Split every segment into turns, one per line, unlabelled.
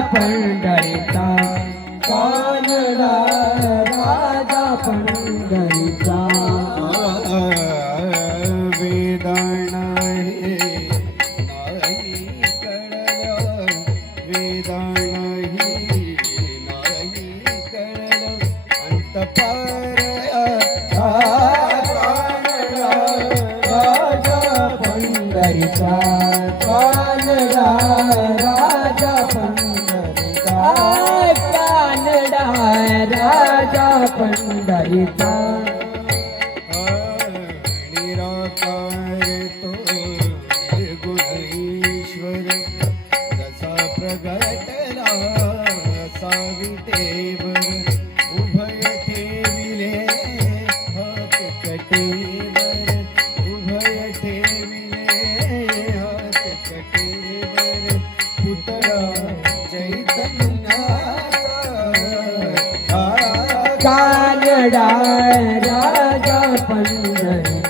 पंढरीचा. कानडा राजा पंढरीचा.
वेदाण हे नाही कळलं. वेदाण ही नाही कळलं. अंतपार
पंढरीचा
निराकार तो निर्गुणेश्वर जसा प्रगटला असा विटेवर उभय ठेविले हात कटेवर उभय ठेविले हात कटेवर पुतळा चैतन्याचा
कानडा राजा पंढरीचा कानडा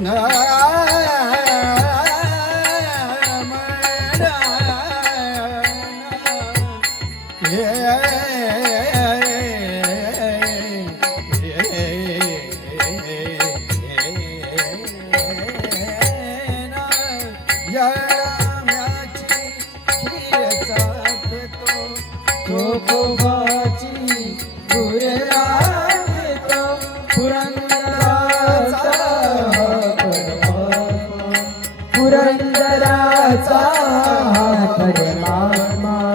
No. परमात्मा. पुरंदराचा परमात्मा.